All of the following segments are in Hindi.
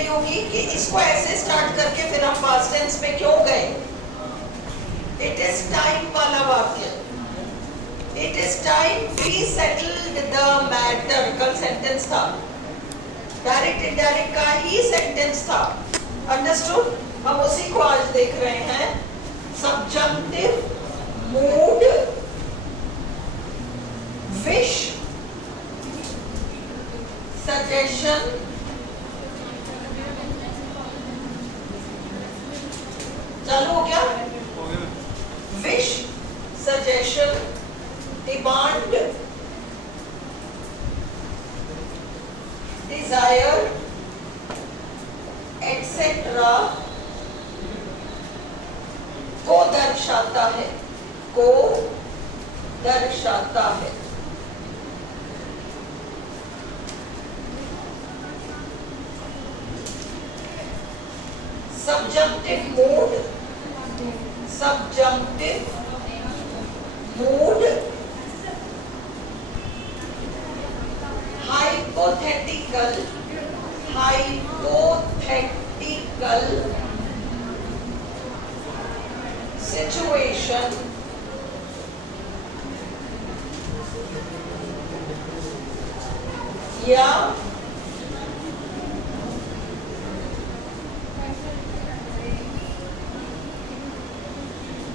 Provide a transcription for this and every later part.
गई होगी कि इसको ऐसे स्टार्ट करके फिर हम पास्ट टेंस में क्यों गए। इट इज टाइम वाला वाक्य, it is time we settled the matter, कल सेंटेंस था, डायरेक्ट इनडायरेक्ट का ही सेंटेंस था। अंडरस्टूड? हम उसी को आज देख रहे हैं। सब्जंक्टिव, मूड, विश, सजेशन, चालू हो गया? Wish, suggestion, demand, desire, etcetera को दर्शाता है, को दर्शाता है। subjunctive mood, subjunctive mood, hypothetical, hypothetical situation, या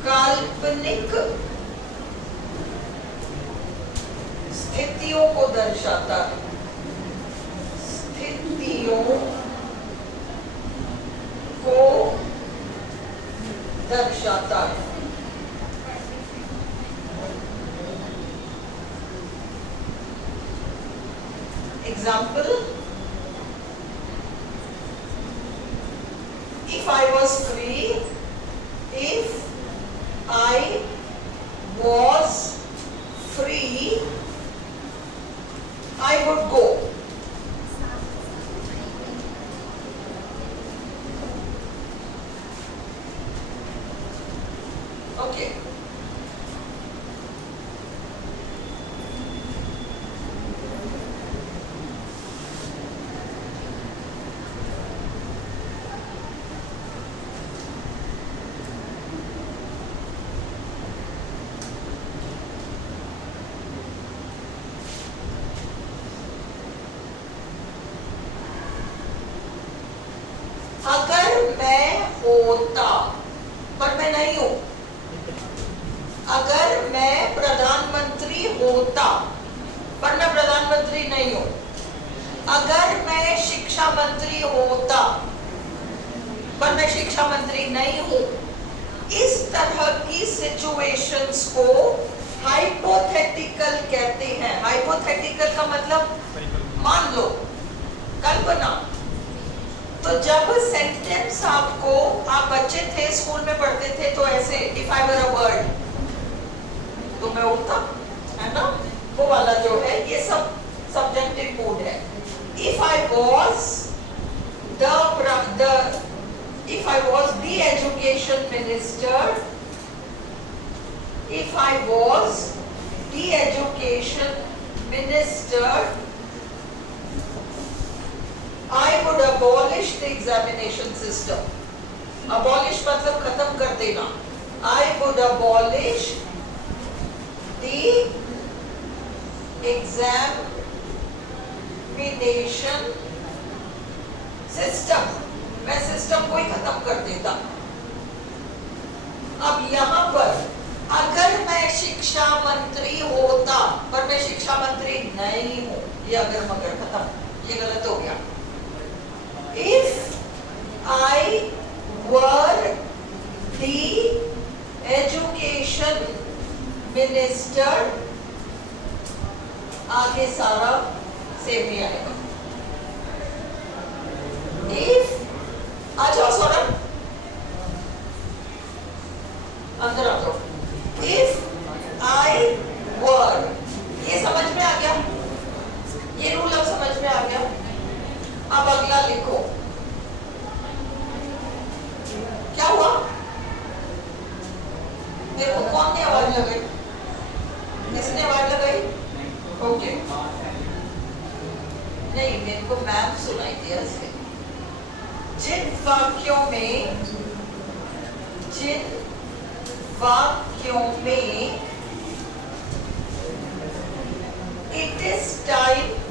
काल्पनिक स्थितियों को दर्शाता है, स्थितियों को दर्शाता है। Example, if I was free, if I was free, I would go. Okay. अगर मैं होता, पर मैं नहीं हूं। अगर मैं प्रधानमंत्री होता, पर मैं प्रधानमंत्री नहीं हूं। अगर मैं शिक्षा मंत्री होता, पर मैं शिक्षा मंत्री नहीं हूं। इस तरह की सिचुएशंस को हाइपोथेटिकल कहते हैं। हाइपोथेटिकल का मतलब मान लो, कल्पना। तो जब सेंटेंस आपको, आप बच्चे थे, स्कूल में पढ़ते थे, तो ऐसे if I were a bird, तो मैं उड़ता, है ना? वो वाला जो है, ये सब सब्जेक्टिव मूड है। If I was the education minister, if I was the education minister, I would abolish the examination system. Abolish मतलब खत्म कर देना। I would abolish the examination system. मैं सिस्टम को ही खत्म कर देता। अब यहाँ पर अगर मैं शिक्षा मंत्री होता, पर मैं शिक्षा मंत्री नहीं हूँ, ये अगर मगर खत्म, ये गलत हो गया। If I were the education minister, आगे सारा सेम ही आएगा। If, आ जाओ सौरभ, अंदर आ जाओ। If I were, ये समझ में आ गया? ये रूल अब समझ में आ गया? अब अगला लिखो। क्या हुआ? मेरे को कौन ने आवाज लगाई? किसने आवाज लगाई? ओके, नहीं, मेरे को मैम सुनाई दिया से। जिन वाक्यों में it is time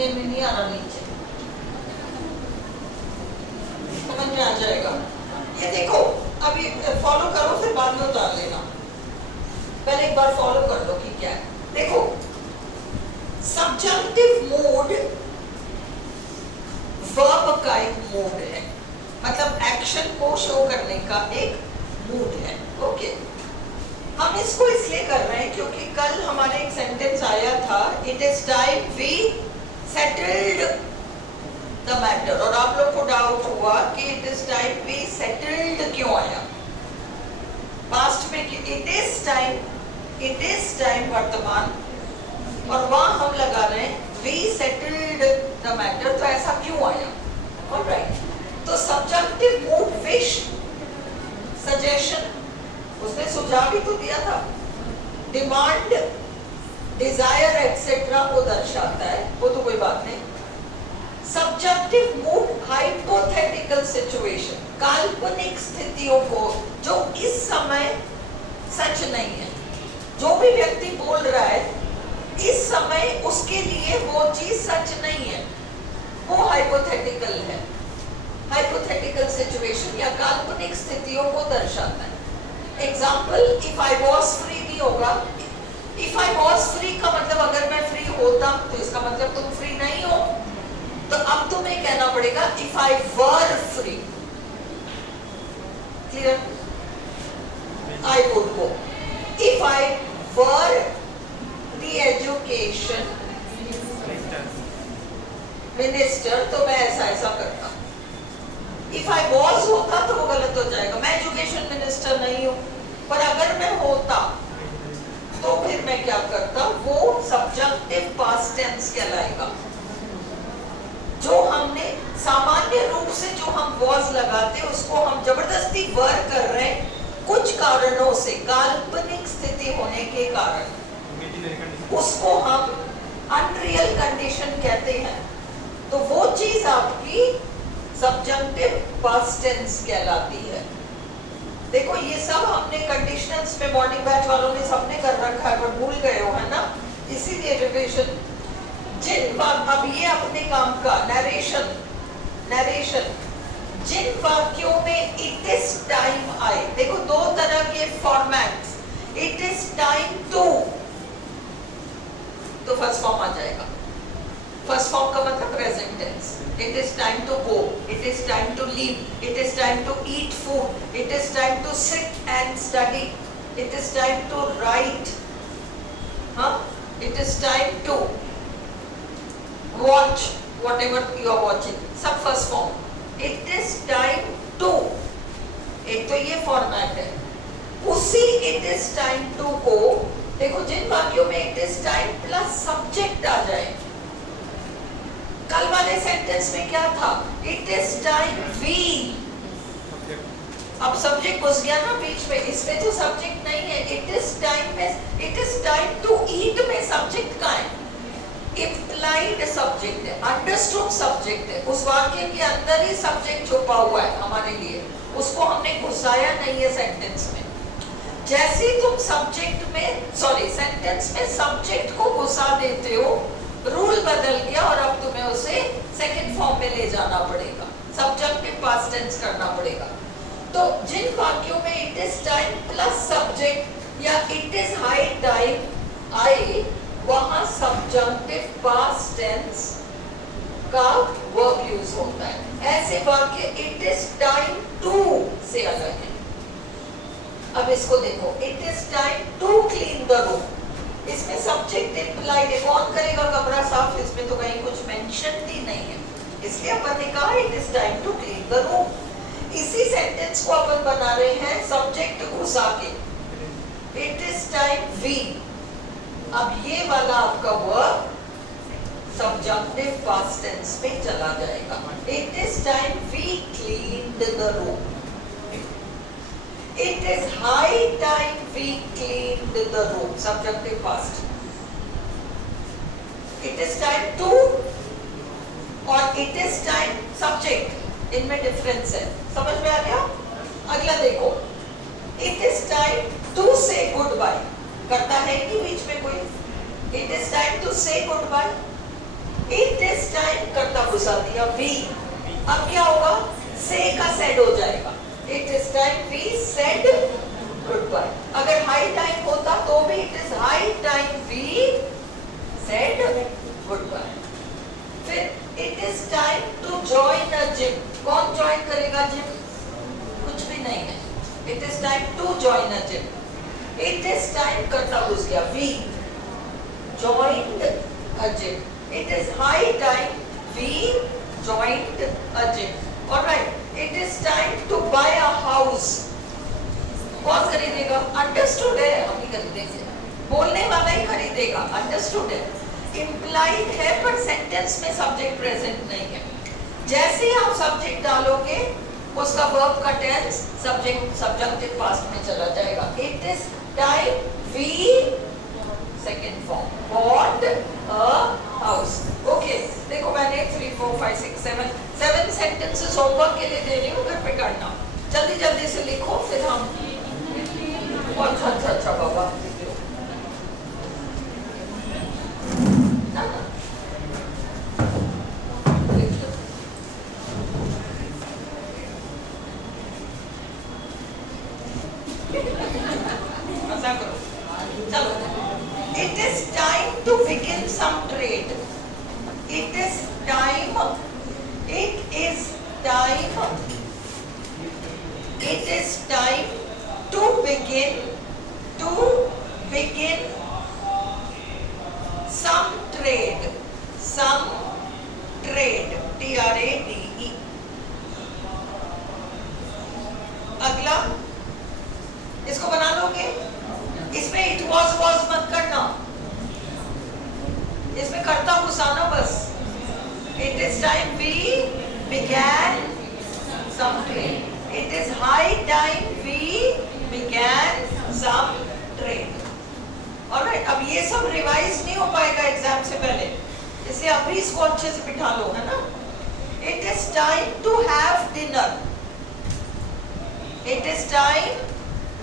दिखने में नहीं आ रहा नीचे, समझ में आ जाएगा। ये देखो अभी फॉलो करो, फिर बाद में उतार लेना, पहले एक बार फॉलो कर लो कि क्या है। देखो सब्जेक्टिव मूड वर्ब का एक मूड है, मतलब एक्शन को शो करने का एक मूड है। ओके, हम इसको इसलिए कर रहे हैं क्योंकि कल हमारे एक सेंटेंस आया था, it is time we settled the matter, और आप लोग को डाउट हुआ कि it is time we settled क्यों आया पास्ट में, कि इट इज टाइम वर्तमान, और वहां हम लगा रहे हैं वी सेटल्ड द मैटर, तो ऐसा क्यों आया। ऑलराइट, तो सब्जेक्टिव मूड विश सजेशन, उसने सुझाव ही तो दिया था, डिमांड डिजायर एक्सेट्रा को दर्शाता है, वो तो कोई बात नहीं। सब्जेक्टिव मूड हाइपोथेटिकल सिचुएशन, काल्पनिक स्थितियों को जो इस समय सच नहीं है, जो भी व्यक्ति बोल रहा है इस समय उसके लिए वो चीज सच नहीं है, वो हाइपोथेटिकल है। हाइपोथेटिकल सिचुएशन या काल्पनिक स्थितियों को दर्शाता है। Example, if I was free भी होगा, इफ आई वॉज फ्री का मतलब अगर मैं फ्री होता, तो इसका मतलब तुम फ्री नहीं हो, तो अब तुम्हें कहना पड़ेगा if I were free. Clear? I would go, if I were the education minister, तो मैं ऐसा ऐसा करता। इफ आई वॉज होता तो वो गलत हो जाएगा, मैं एजुकेशन मिनिस्टर नहीं हूं, पर अगर मैं होता तो फिर मैं क्या करता, वो सब्जेक्टिव पास्ट टेंस कहलाएगा। जो हमने सामान्य रूप से जो हम वॉज लगाते उसको हम जबरदस्ती वर कर रहे हैं, कुछ कारणों से, काल्पनिक स्थिति होने के कारण, उसको हम अनरियल कंडीशन कहते हैं, तो वो चीज आपकी सब्जेक्टिव पास्ट टेंस कहलाती है। देखो ये सब हमने कंडीशनल्स में मॉर्निंग बैच वालों ने सबने कर रखा है, पर भूल गए हो, है ना, इसीलिए रिविजन। अब ये अपने काम का नरेशन, जिन वाक्यों में इट इज टाइम आए, देखो दो तरह के formats, it is time to, तो फर्स्ट फॉर्म आ जाएगा। फर्स्ट फॉर्म का मतलब present tense, it is time to go, it is time to leave, it is time to eat food, it is time to sit and study, it is time to write, हाँ, it is time to watch whatever you are watching, सब first form. It is time to, एक तो ये फॉर्मेट है। उसी इट इज टाइम टू को देखो, जिन वाक्यों में it is time plus subject आ जाए, कल वाले सेंटेंस में क्या था, इट इज टाइम वी, अब सब्जेक्ट घुस गया ना बीच में, इसमें तो सब्जेक्ट नहीं है। इट इज टाइम में, it is time to eat में सब्जेक्ट का है, इम्प्लाइड सब्जेक्ट है, अंडरस्टूड सब्जेक्ट है, उस वाक्य के अंदर ही सब्जेक्ट छुपा हुआ है हमारे लिए, उसको हमने घुसाया नहीं है सेंटेंस में। जैसे तुम सब्जेक्ट में, सॉरी, सेंटेंस में सब्जेक्ट को घुसा देते हो, रूल बदल गया और अब तुम्हें उसे सेकंड फॉर्म में ले जाना पड़ेगा, सब्जेक्टिव पास्ट टेंस करना पड़ेगा। तो जिन वाक्यों में it is time plus subject या इट इज हाई टाइम आए, वहां सब्जेक्टिव पास्ट टेंस का वर्ब यूज होता है। ऐसे वाक्य इट इज टाइम टू से अलग है। अब इसको देखो, it is time to clean the room, इसमें सब्जेक्ट इम्प्लाइड है, कौन करेगा कमरा साफ, इसमें तो कहीं कुछ मेंशन ही नहीं है, इसलिए अपन ने कहा it is time to clean the room. इसी सेंटेंस को अपन बना रहे हैं सब्जेक्ट घुसा के, इट इज टाइम वी, अब ये वाला आपका वर्ब सब्जेक्टिव पास्ट टेंस में चला जाएगा। It is time we cleaned the room, it is high time we cleaned the room, subjective past. It is time to और इट इज टाइम सब्जेक्ट, इनमें डिफरेंस है, समझ में आ गया। अगला देखो, it is time to say goodbye, करता है कि बीच में कोई, it is time to say goodbye, it is time कर्ता घुसा दिया वी, अब क्या होगा, से का सेड हो जाएगा, it is time we said goodbye. अगर हाई टाइम होता तो भी it is high time we said goodbye. फिर it is time to join a gym, कौन ज्वाइन करेगा जिम, कुछ भी नहीं है, it is time to join a gym. It is time कर्ता घुस गया we joined a gym, it is high time we joined a gym. All right, it is time to buy a house, कौन खरीदेगा, अंडरस्टूड है, हम ही खरीदेंगे, बोलने वाला ही खरीदेगा, अंडरस्टूड है, इम्प्लाइड है पर सेंटेंस में सब्जेक्ट प्रेजेंट नहीं है। जैसे ही आप सब्जेक्ट डालोगे उसका वर्ब का टेंस सब्जेक्ट सब्जेक्टिव पास्ट में चला जाएगा। It is time we second form bought a house। Okay, देखो मैंने 3 4 5 6 7 सेंटेंसेस होमवर्क के लिए दे रही हूँ, घर पे करना, जल्दी जल्दी से लिखो, फिर हम अच्छा बाबा ना ना मजा करो, चलो। It is time to begin some trade. It is time to begin some trade, TRADE। अगला इसको बना लोगे, इसमें इट वॉज मत करना, इसमें कर्ता घुसाना बस। It is time we began some trade, it is high time we began some trade. Alright, अब ये सब रिवाइज नहीं हो पाएगा एग्जाम से पहले, इसलिए अभी इसको अच्छे से बिठा लो, है ना। It is time to have dinner, it is time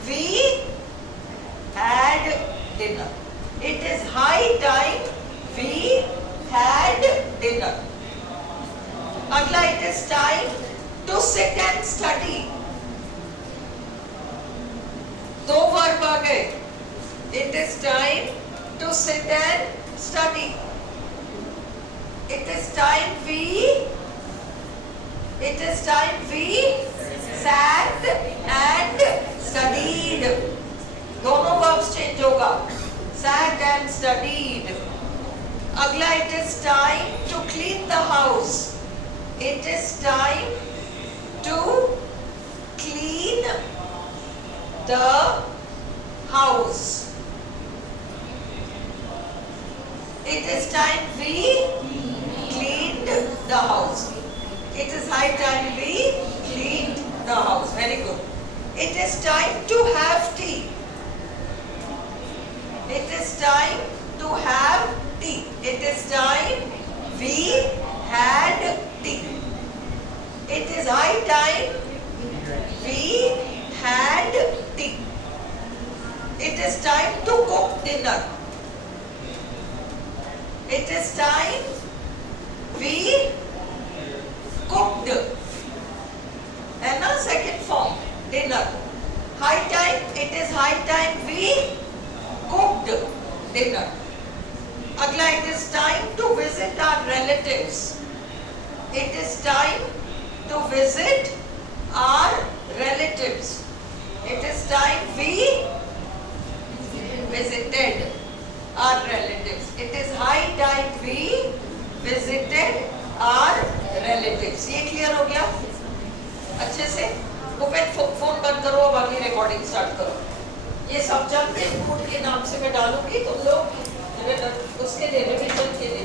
we had dinner, it is high time we had dinner। अगला, it is time to sit and study, दो वर्ब आ गए, it is time to sit and study, it is time we sat and studied, दोनों वर्ब्स चेंज होगा, sat and studied। अगला, it is time to clean the house, it is time to clean the house, it is time we cleaned the house, it is high time we cleaned the house। Very good। It is time to have tea, it is time to have tea, it is time we had tea, it is high time we had tea, it is time to cook dinner, it is time we cooked, है ना, second form dinner। High time, it is high time we cooked dinner। अगला, it is time to visit our relatives, it is time to visit our relatives, it is time we visited our relatives, it is high time we visited our relatives। ये क्लियर हो गया अच्छे से। फोन बंद करो, अब अगली रिकॉर्डिंग स्टार्ट करो। ये सब जब के नाम से मैं डालूंगी, तुम लोग उसके लिए रिवीजन के लिए